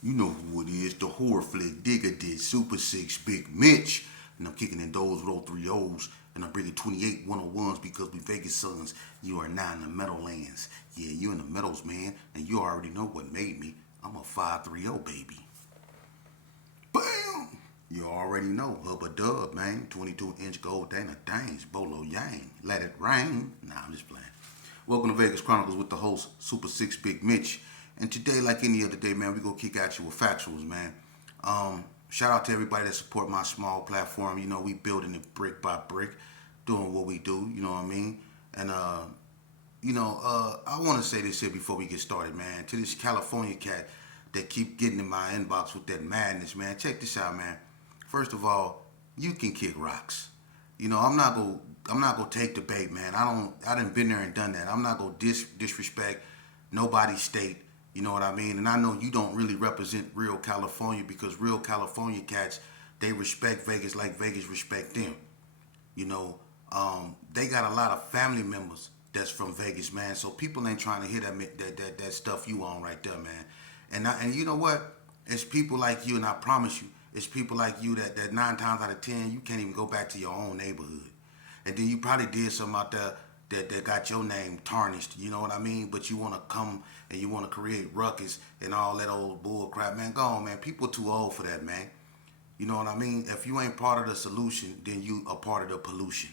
You know who it is, the horror flick digger did Super 6 Big Mitch. And I'm kicking in those with all three O's. And I'm bringing 28 101s because we Vegas sons. You are now in the Meadowlands. Yeah, you in the Meadows, man. And you already know what made me. I'm a 530 baby. Bam! You already know. Hubba dub, man. 22-inch gold Dana Danes. Bolo Yang. Let it rain. Nah, I'm just playing. Welcome to Vegas Chronicles with the host, Super 6 Big Mitch. And today, like any other day, man, we gonna kick at you with factuals, man. Shout out to everybody that support my small platform. You know, we building it brick by brick, doing what we do. You know what I mean? And I want to say this here before we get started, man. To this California cat that keep getting in my inbox with that madness, man. Check this out, man. First of all, you can kick rocks. You know, I'm not gonna take the bait, man. I done been there and done that. I'm not gonna disrespect nobody's state. You know what I mean? And I know you don't really represent real California because real California cats, they respect Vegas like Vegas respect them. You know, they got a lot of family members that's from Vegas, man. So people ain't trying to hear that stuff you on right there, man. And you know what? It's people like you, and I promise you, it's people like you that 9 times out of 10 you can't even go back to your own neighborhood, and then you probably did something out there that got your name tarnished. You know what I mean? But you want to come and you want to create ruckus and all that old bull crap, man. Go on, man. People too old for that, man. You know what I mean? If you ain't part of the solution, then you are part of the pollution.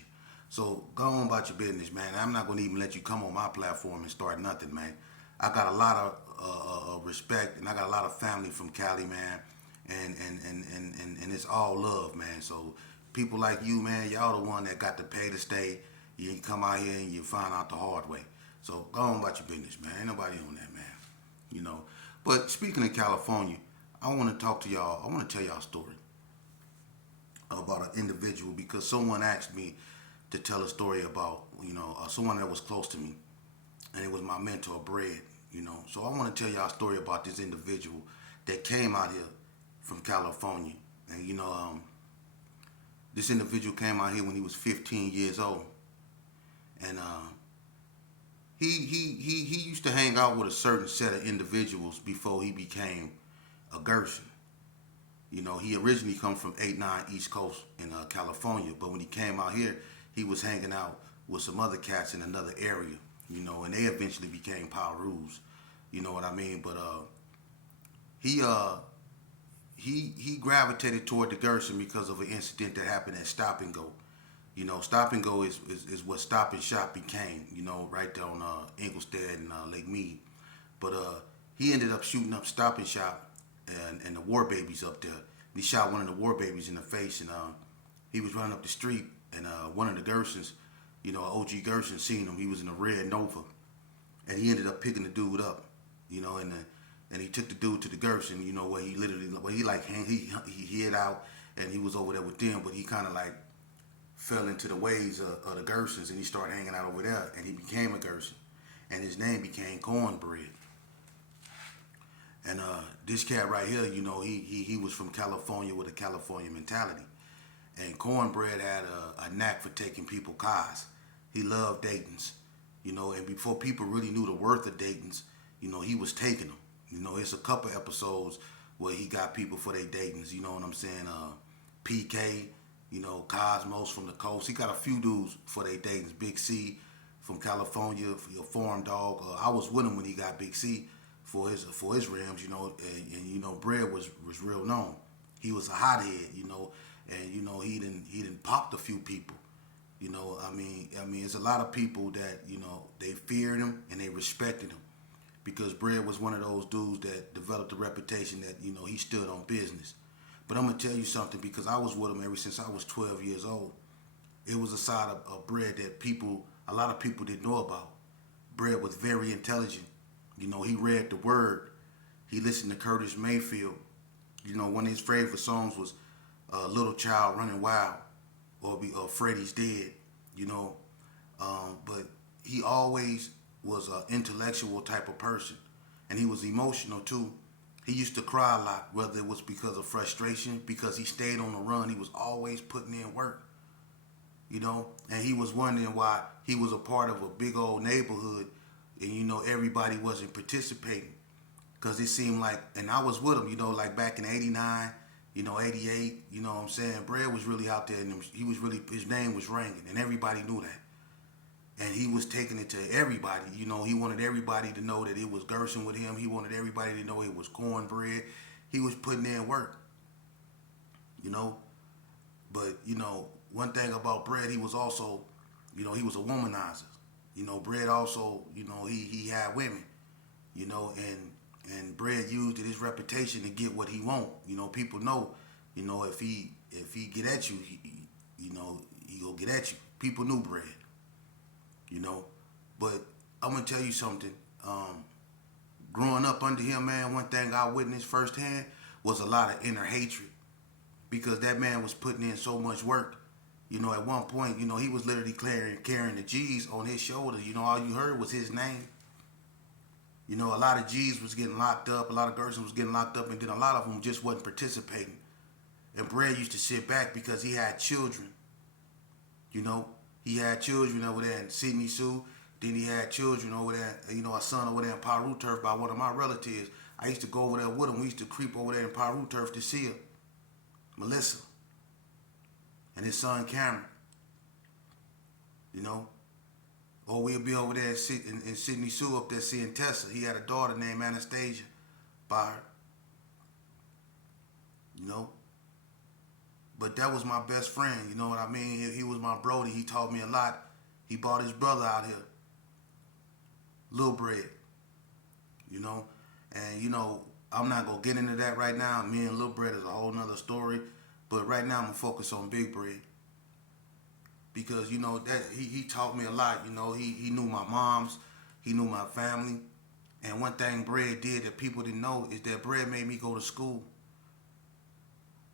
So go on about your business, man. I'm not gonna even let you come on my platform and start nothing, man. I got a lot of respect, and I got a lot of family from Cali, man, and it's all love, man. So people like you, man, y'all the one that got to pay to stay. You come out here and you find out the hard way. So go on about your business, man. Ain't nobody on that, man. You know. But speaking of California, I want to talk to y'all. I want to tell y'all a story about an individual because someone asked me to tell a story about someone that was close to me, and it was my mentor, Bread. You know, so I want to tell y'all a story about this individual that came out here from California, and this individual came out here when he was 15 years old, and he used to hang out with a certain set of individuals before he became a Gerson. You know, he originally come from 89 East Coast in California, but when he came out here, he was hanging out with some other cats in another area, and they eventually became power rules. You know what I mean? But he he gravitated toward the Gerson because of an incident that happened at Stop and Go. You know, Stop and Go is what Stop and Shop became. You know, right there on Inglestead and Lake Mead. But he ended up shooting up Stop and Shop and the War Babies up there. And he shot one of the War Babies in the face, and he was running up the street, and one of the Gersons, OG Gerson, seen him. He was in a red Nova, and he ended up picking the dude up, and he took the dude to the Gerson, where he hid out, and he was over there with them, but he kind of like fell into the ways of the Gersons, and he started hanging out over there, and he became a Gerson, and his name became Cornbread. And this cat right here, he was from California with a California mentality. And Cornbread had a knack for taking people cars. He loved Dayton's, and before people really knew the worth of Dayton's, he was taking them. It's a couple episodes where he got people for their Dayton's, you know what I'm saying? PK, Cosmos from the coast. He got a few dudes for their Dayton's. Big C from California, your farm dog. I was with him when he got Big C for his rims, and Bread was real known. He was a hothead, and he didn't popped a few people. It's a lot of people that they feared him and they respected him because Bread was one of those dudes that developed a reputation that he stood on business. But I'm gonna tell you something because I was with him ever since I was 12 years old. It was a side of Bread that a lot of people didn't know about. Bread was very intelligent. He read the word. He listened to Curtis Mayfield. One of his favorite songs was Little Child Running Wild or Freddie's Dead. But he always was an intellectual type of person. And he was emotional too. He used to cry a lot, whether it was because of frustration, because he stayed on the run. He was always putting in work. And he was wondering why he was a part of a big old neighborhood and everybody wasn't participating Because it seemed like, and I was with him, like back in '89, 88, what I'm saying? Bread was really out there, and his name was ringing, and everybody knew that. And he was taking it to everybody. He wanted everybody to know that it was Gerson with him. He wanted everybody to know it was Cornbread. He was putting in work, you know. But, one thing about Bread, he was also, he was a womanizer. Bread also, he had women, and Bread used his reputation to get what he want. People know, if he get at you, he go get at you. People knew Bread. But I'm gonna tell you something. Growing up under him, man, one thing I witnessed firsthand was a lot of inner hatred because that man was putting in so much work. At one point, he was literally carrying the G's on his shoulders. All you heard was his name. A lot of G's was getting locked up, a lot of Gerson was getting locked up, and then a lot of them just wasn't participating. And Bread used to sit back because he had children. He had children over there in Sydney Sioux. Then he had children over there, a son over there in Paru Turf by one of my relatives. I used to go over there with him. We used to creep over there in Paru Turf to see her, Melissa, and his son Cameron. Or we'd be over there in Sydney Sioux up there seeing Tessa. He had a daughter named Anastasia by her. But that was my best friend, you know what I mean? He was my brody. He taught me a lot. He brought his brother out here, Lil Bread, And, I'm not going to get into that right now. Me and Lil Bread is a whole nother story. But right now I'm going to focus on Big Bread. Because, that he taught me a lot. He knew my moms. He knew my family. And one thing Bread did that people didn't know is that Bread made me go to school.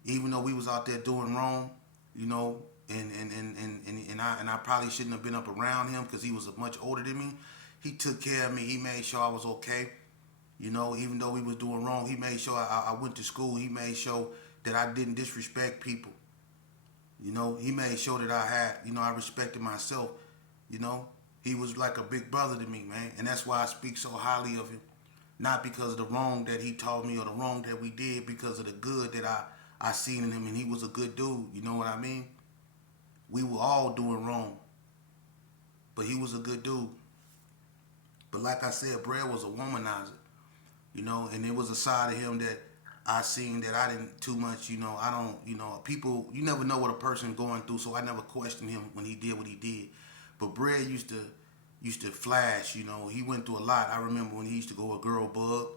Even though we was out there doing wrong, and I probably shouldn't have been up around him because he was much older than me. He took care of me. He made sure I was okay. Even though we was doing wrong, he made sure I went to school. He made sure that I didn't disrespect people. He made sure that I had, I respected myself. He was like a big brother to me, man. And that's why I speak so highly of him. Not because of the wrong that he taught me or the wrong that we did, because of the good that I seen in him, and he was a good dude, you know what I mean? We were all doing wrong, but he was a good dude. But like I said, Bread was a womanizer, and it was a side of him that I seen that I didn't too much, I don't, people, you never know what a person going through, so I never questioned him when he did what he did. But Bread used to flash, he went through a lot. I remember when he used to go with Girl Bug,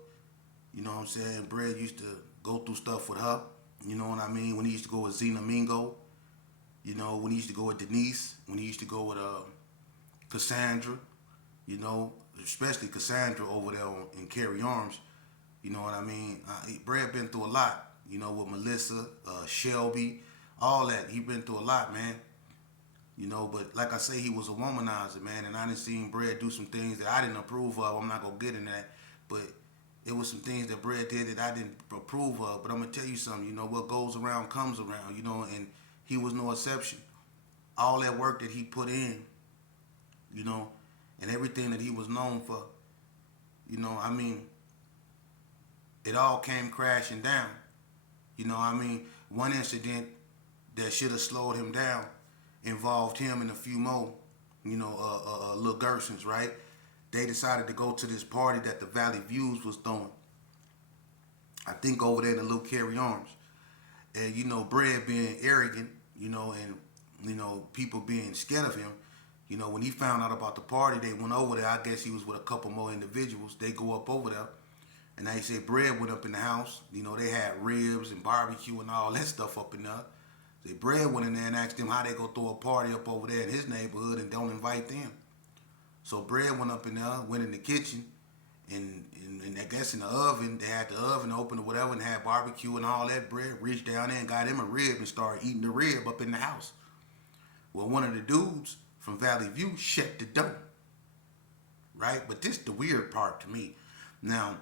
Bread used to go through stuff with her. You know what I mean? When he used to go with Zena Mingo, when he used to go with Denise, when he used to go with Cassandra, especially Cassandra over there in Carry Arms, you know what I mean? Brad been through a lot, with Melissa, Shelby, all that. He been through a lot, man. But like I say, he was a womanizer, man, and I done seen Brad do some things that I didn't approve of. I'm not going to get in that, but it was some things that Brad did that I didn't approve of. But I'm going to tell you something, what goes around comes around, and he was no exception. All that work that he put in, and everything that he was known for, it all came crashing down. One incident that should have slowed him down involved him and a few more, little Gersons, right? They decided to go to this party that the Valley Views was throwing. I think over there in the little Carry Arms. And, Bread being arrogant, and, people being scared of him, when he found out about the party, they went over there. I guess he was with a couple more individuals. They go up over there. And they say Bread went up in the house. They had ribs and barbecue and all that stuff up in there. Say Bread went in there and asked them how they go throw a party up over there in his neighborhood and don't invite them. So Bread went up in there, went in the kitchen, and I guess in the oven, they had the oven open or whatever and had barbecue and all that. Bread reached down there and got him a rib and started eating the rib up in the house. Well, one of the dudes from Valley View shut the door, right? But this the weird part to me. Now,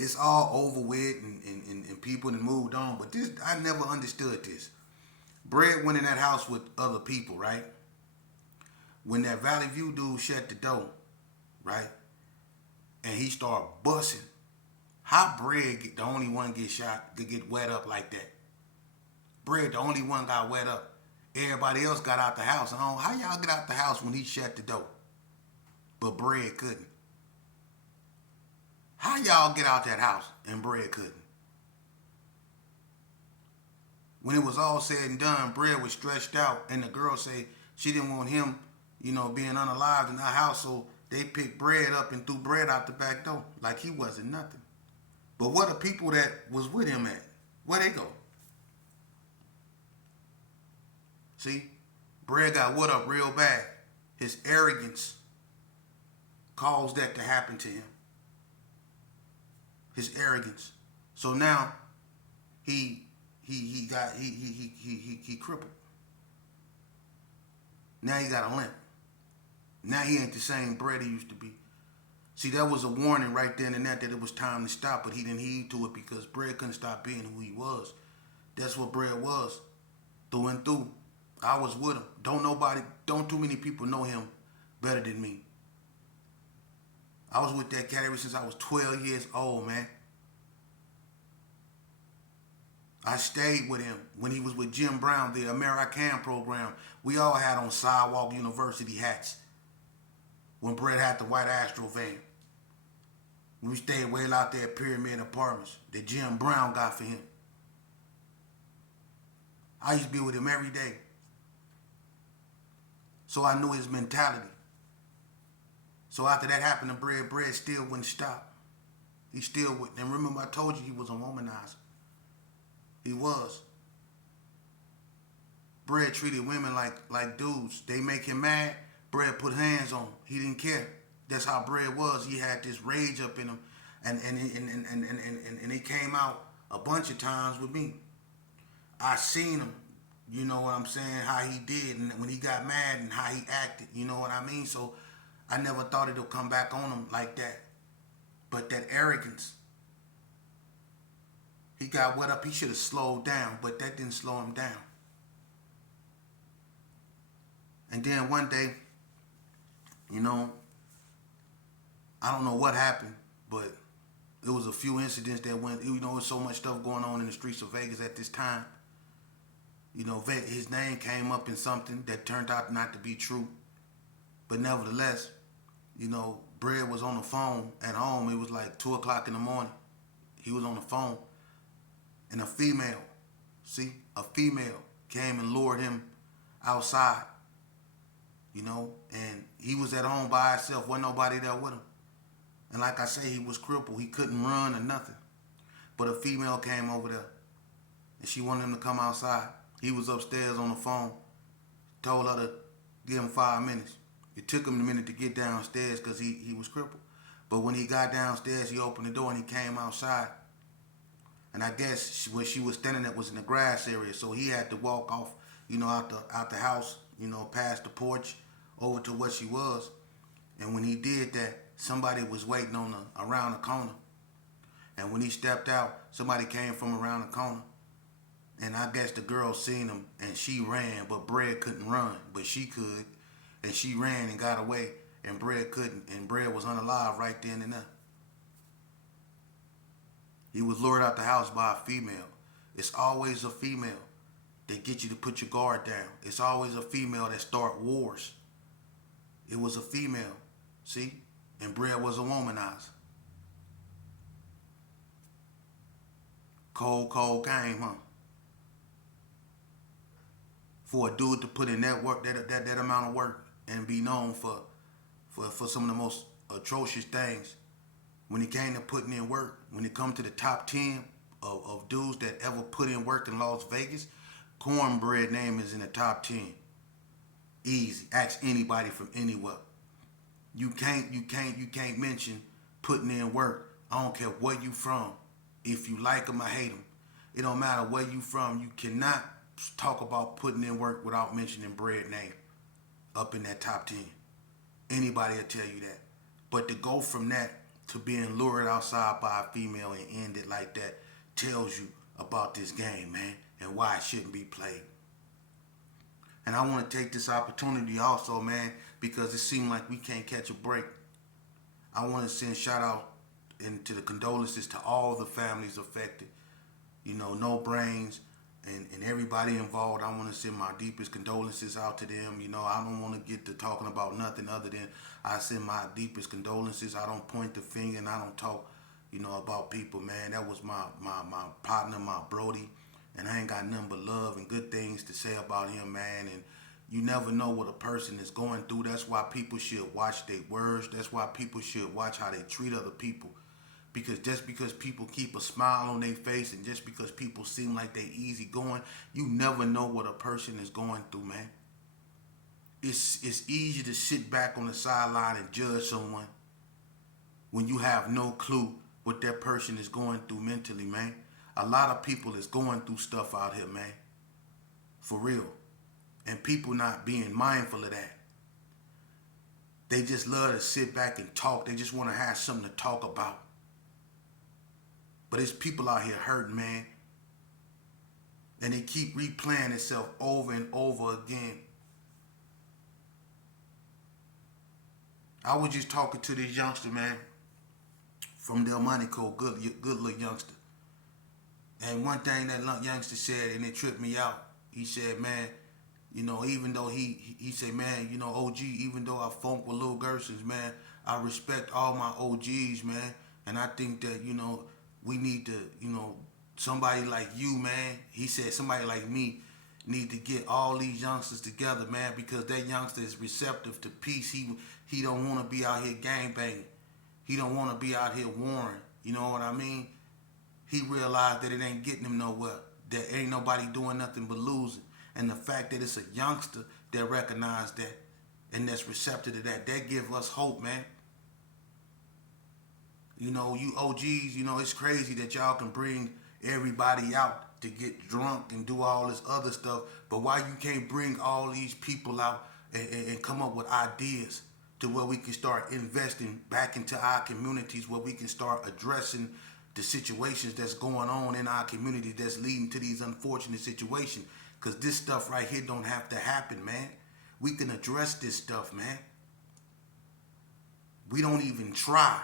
it's all over with and people that moved on, but this, I never understood this. Bread went in that house with other people, right? When that Valley View dude shut the door, right? And he started busting How Bread the only one get shot, to get wet up like that? Bread the only one got wet up. Everybody else got out the house. How y'all get out the house when he shut the door? But Bread couldn't. How y'all get out that house and Bread couldn't? When it was all said and done, Bread was stretched out, and the girl say she didn't want him, being unalived in her house, so they picked Bread up and threw Bread out the back door like he wasn't nothing. But what the people that was with him at? Where they go? See, Bread got what up real bad. His arrogance caused that to happen to him. His arrogance. So now he crippled. Now he got a limp. Now he ain't the same Bread he used to be. See, that was a warning right then and there that it was time to stop, but he didn't heed to it because Bread couldn't stop being who he was. That's what Bread was, through and through. I was with him. Don't too many people know him better than me. I was with that cat ever since I was 12 years old, man. I stayed with him when he was with Jim Brown, the American program. We all had on Sidewalk University hats when Bread had the white Astro van. We stayed way out there at Pyramid Apartments that Jim Brown got for him. I used to be with him every day. So I knew his mentality. So after that happened to Bread still wouldn't stop. He still would. And remember I told you he was a womanizer. He was. Bread treated women like dudes. They make him mad. Bread put hands on him. He didn't care. That's how Bread was. He had this rage up in him. And it came out a bunch of times with me. I seen him. You know what I'm saying? How he did, and when he got mad and how he acted. You know what I mean? So I never thought it'll come back on him like that. But that arrogance, he got wet up. He should have slowed down, but that didn't slow him down. And then one day, I don't know what happened, but there was a few incidents that went, there's so much stuff going on in the streets of Vegas at this time. His name came up in something that turned out not to be true. But nevertheless, Bread was on the phone at home. It was like 2 o'clock in the morning. He was on the phone. And a female came and lured him outside. And he was at home by himself. Wasn't nobody there with him. And like I say, he was crippled. He couldn't run or nothing. But a female came over there. And she wanted him to come outside. He was upstairs on the phone. Told her to give him 5 minutes. It took him a minute to get downstairs because he was crippled. But when he got downstairs, he opened the door and he came outside. And I guess where she was standing at was in the grass area. So he had to walk off, out the house, past the porch over to where she was. And when he did that, somebody was waiting on her around the corner. And when he stepped out, somebody came from around the corner. And I guess the girl seen him and she ran, but Bread couldn't run, but she could. And she ran and got away, and Bread couldn't. And Bread was unalive right then and there. He was lured out the house by a female. It's always a female that get you to put your guard down. It's always a female that start wars. It was a female, see? And Bread was a womanizer. Cold game, huh? For a dude to put in that work, that amount of work, and be known for some of the most atrocious things. When it came to putting in work, when it come to the top 10 of dudes that ever put in work in Las Vegas, Cornbread name is in the top 10. Easy. Ask anybody from anywhere. You can't mention putting in work. I don't care where you from. If you like them or hate them, it don't matter where you from. You cannot talk about putting in work without mentioning Bread name up in that top 10. Anybody will tell you that. But to go from that to being lured outside by a female and end it like that tells you about this game, man, and why it shouldn't be played. And I want to take this opportunity also, man, because it seems like we can't catch a break. I want to send shout out and to the condolences to all the families affected. You know, no brains and everybody involved. I want to send my deepest condolences out to them. You know, I don't want to get to talking about nothing other than I send my deepest condolences. I don't point the finger and I don't talk, you know, about people, man. That was my partner, my Brody, and I ain't got nothing but love and good things to say about him, man. And you never know what a person is going through. That's why people should watch their words. That's why people should watch how they treat other people. Because just because people keep a smile on their face and just because people seem like they easy going, you never know what a person is going through, man. It's easy to sit back on the sideline and judge someone when you have no clue what that person is going through mentally, man. A lot of people is going through stuff out here, man. For real. And people not being mindful of that. They just love to sit back and talk. They just want to have something to talk about. But it's people out here hurting, man. And they keep replaying itself over and over again. I was just talking to this youngster, man, from Delmonico, good little youngster. And one thing that youngster said, and it tripped me out, he said, man, you know, even though he said, man, you know, OG, even though I funk with Lil Gersons, man, I respect all my OGs, man. And I think that, you know, we need to, you know, somebody like you, man. He said somebody like me need to get all these youngsters together, man, because that youngster is receptive to peace. He don't want to be out here gangbanging. He don't want to be out here warring. You know what I mean? He realized that it ain't getting him nowhere. That ain't nobody doing nothing but losing. And the fact that it's a youngster that recognized that and that's receptive to that give us hope, man. You know, you OGs, you know, it's crazy that y'all can bring everybody out to get drunk and do all this other stuff. But why you can't bring all these people out and come up with ideas to where we can start investing back into our communities, where we can start addressing the situations that's going on in our community that's leading to these unfortunate situations. Because this stuff right here don't have to happen, man. We can address this stuff, man. We don't even try.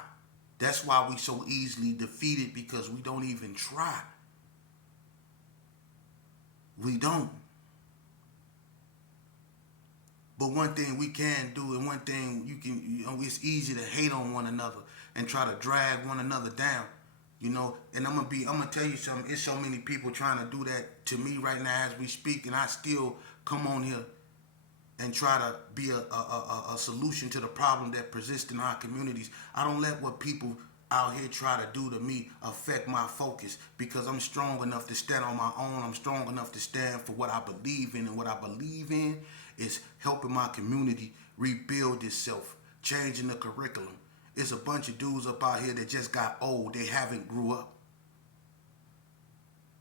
That's why we so easily defeated, because we don't even try. We don't. But one thing we can do, and one thing you know, it's easy to hate on one another and try to drag one another down. You know, and I'm gonna tell you something. It's so many people trying to do that to me right now as we speak, and I still come on here and try to be a solution to the problem that persists in our communities. I don't let what people out here try to do to me affect my focus, because I'm strong enough to stand on my own. I'm strong enough to stand for what I believe in, and what I believe in is helping my community rebuild itself, changing the curriculum. It's a bunch of dudes up out here that just got old. They haven't grew up.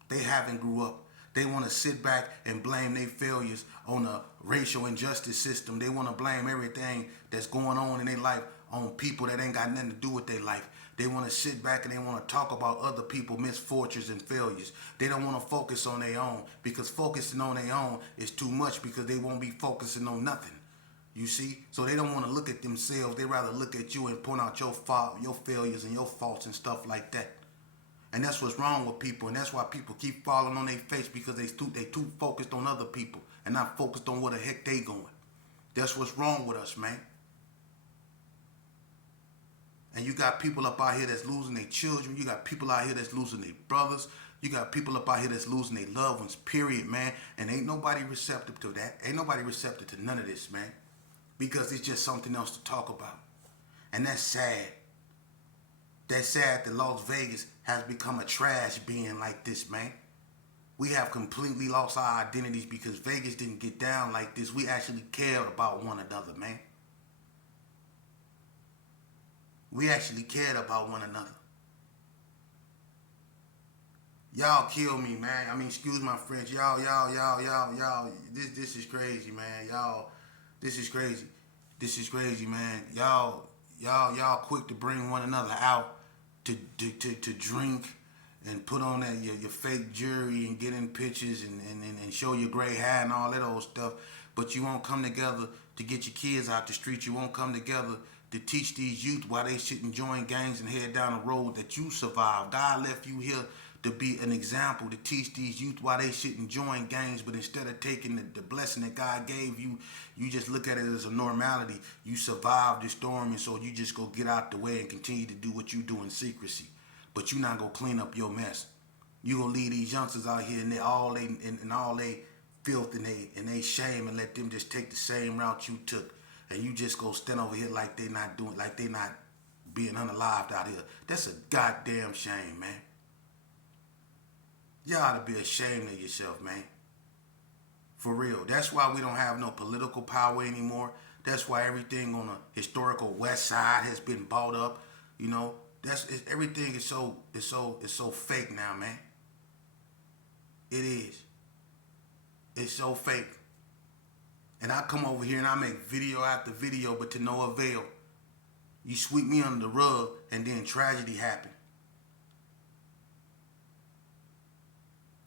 They haven't grew up. They want to sit back and blame their failures on a racial injustice system. They want to blame everything that's going on in their life on people that ain't got nothing to do with their life. They want to sit back and they want to talk about other people's misfortunes and failures. They don't want to focus on their own, because focusing on their own is too much, because they won't be focusing on nothing. You see? So they don't want to look at themselves. They rather look at you and point out your fault, your failures and your faults and stuff like that. And that's what's wrong with people. And that's why people keep falling on their face, because they too focused on other people and not focused on where the heck they going. That's what's wrong with us, man. And you got people up out here that's losing their children. You got people out here that's losing their brothers. You got people up out here that's losing their loved ones, period, man. And ain't nobody receptive to that. Ain't nobody receptive to none of this, man. Because it's just something else to talk about. And that's sad. That's sad that Las Vegas has become a trash bin like this, man. We have completely lost our identities because Vegas didn't get down like this. We actually cared about one another, man. We actually cared about one another. Y'all kill me, man. I mean, excuse my French. Y'all. This is crazy, man. Y'all, this is crazy. This is crazy, man. Y'all quick to bring one another out to drink and put on that your fake jewelry and get in pictures and show your gray hair and all that old stuff. But you won't come together to get your kids out the street. You won't come together to teach these youth why they shouldn't join gangs and head down the road that you survived. God left you here to be an example, to teach these youth why they shouldn't join gangs, but instead of taking the blessing that God gave you, you just look at it as a normality. You survived the storm, and so you just go get out the way and continue to do what you do in secrecy. But you're not gonna clean up your mess. You gonna leave these youngsters out here and all they filth and they shame, and let them just take the same route you took, and you just go stand over here like they not being unalived out here. That's a goddamn shame, man. You ought to be ashamed of yourself, man. For real. That's why we don't have no political power anymore. That's why everything on the historical west side has been bought up. You know, everything is so fake now, man. It is. It's so fake. And I come over here and I make video after video, but to no avail. You sweep me under the rug and then tragedy happens.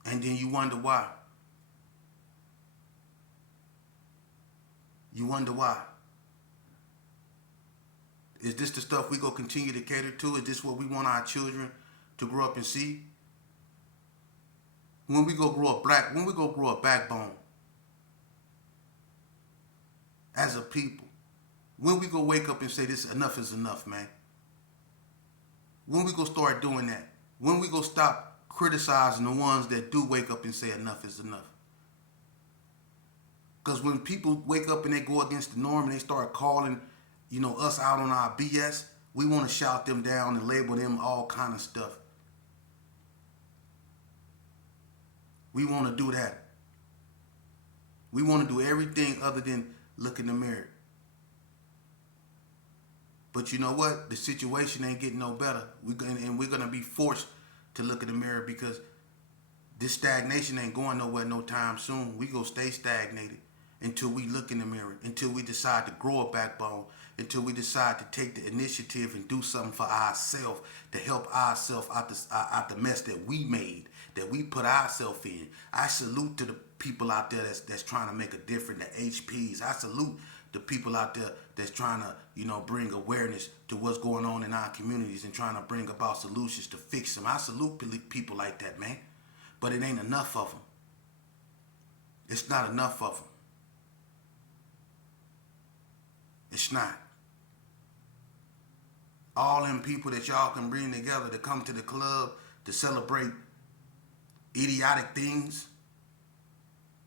And then you wonder why. You wonder why. Is this the stuff we go continue to cater to? Is this what we want our children to grow up and see? When we go grow a backbone as a people, when we go wake up and say this enough is enough, man. When we go start doing that, when we go stop criticizing the ones that do wake up and say enough is enough. Because when people wake up and they go against the norm and they start calling, us out on our BS, we want to shout them down and label them all kind of stuff. We want to do that. We want to do everything other than look in the mirror. But you know what? The situation ain't getting no better. We're going to be forced to look in the mirror, because this stagnation ain't going nowhere no time soon. We gonna stay stagnated until we look in the mirror, until we decide to grow a backbone, until we decide to take the initiative and do something for ourselves, to help ourselves out the mess that we made, that we put ourselves in. I salute to the people out there that's trying to make a difference, the HPs. I salute the people out there that's trying to, bring awareness to what's going on in our communities and trying to bring about solutions to fix them. I salute people like that, man. But it ain't enough of them. It's not enough of them. It's not. All them people that y'all can bring together to come to the club to celebrate idiotic things,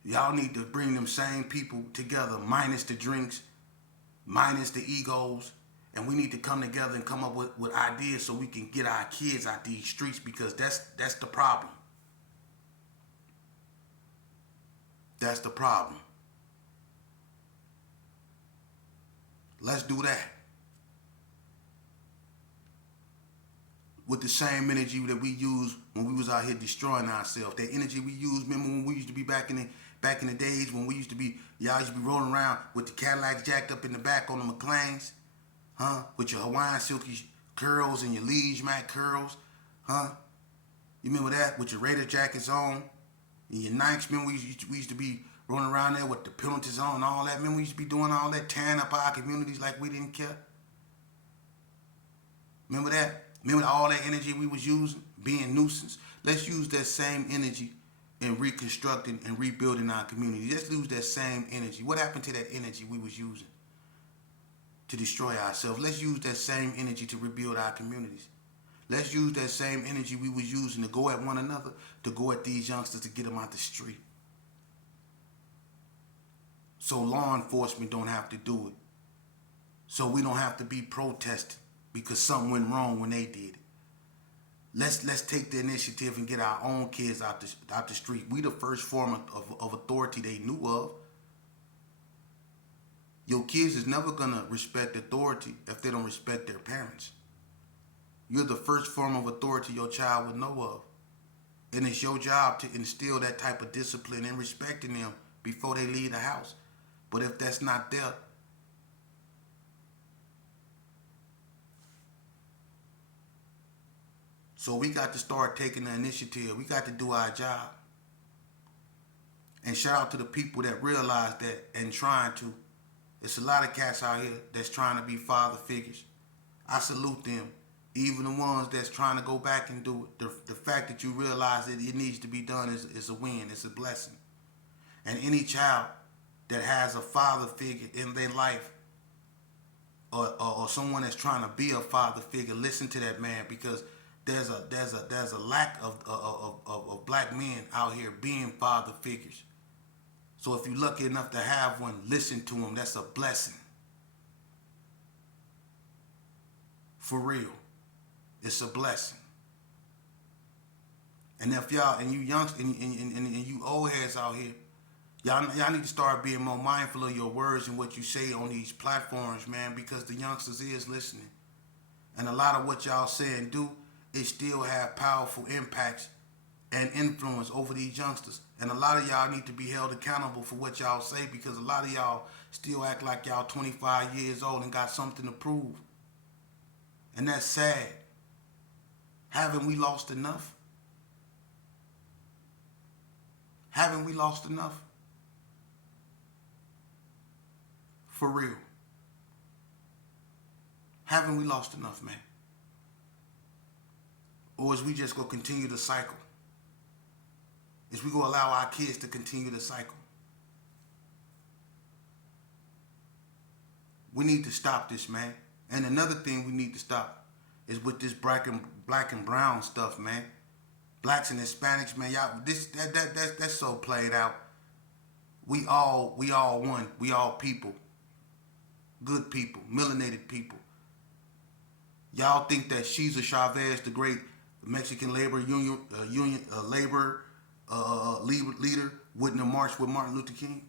y'all need to bring them same people together, minus the drinks, minus the egos, and we need to come together and come up with ideas so we can get our kids out these streets, because that's the problem. That's the problem. Let's do that. With the same energy that we used when we was out here destroying ourselves. That energy we used, remember when we used to be back in the days when y'all used to be rolling around with the Cadillacs jacked up in the back on the McLeans, huh? With your Hawaiian silky curls and your Liege Mac curls, huh? You remember that? With your Raider jackets on and your Nikes. Remember we used to be rolling around there with the penalties on and all that. Remember we used to be doing all that, tearing up our communities like we didn't care. Remember that? Remember all that energy we was using, being nuisance? Let's use that same energy in reconstructing and rebuilding our community. Let's use that same energy. What happened to that energy we was using to destroy ourselves? Let's use that same energy to rebuild our communities. Let's use that same energy we was using to go at one another, to go at these youngsters, to get them out the street. So law enforcement don't have to do it. So we don't have to be protesting because something went wrong when they did it. Let's take the initiative and get our own kids out the street. We the first form of authority they knew of. Your kids is never gonna respect authority if they don't respect their parents. You're the first form of authority your child would know of. And it's your job to instill that type of discipline and respect in them before they leave the house. But if that's not there, so we got to start taking the initiative. We got to do our job. And shout out to the people that realize that and trying to. It's a lot of cats out here that's trying to be father figures. I salute them. Even the ones that's trying to go back and do it. The fact that you realize that it needs to be done is a win. It's a blessing. And any child that has a father figure in their life, or someone that's trying to be a father figure, listen to that man, because there's a lack of black men out here being father figures. So if you're lucky enough to have one, listen to him. That's a blessing. For real. It's a blessing. And if y'all, and you young, and you old heads out here, y'all need to start being more mindful of your words and what you say on these platforms, man, because the youngsters is listening. And a lot of what y'all say and do, it still have powerful impacts and influence over these youngsters. And a lot of y'all need to be held accountable for what y'all say, because a lot of y'all still act like y'all 25 years old and got something to prove. And that's sad. Haven't we lost enough? Haven't we lost enough? For real. Haven't we lost enough, man? Or is we just going to continue the cycle? Is we going to allow our kids to continue the cycle? We need to stop this, man. And another thing we need to stop is with this black and brown stuff, man. Blacks and Hispanics, man, y'all, that's so played out. We all one. We all people. Good people, melanated people. Y'all think that Cesar Chavez, the great Mexican labor leader, wouldn't have marched with Martin Luther King?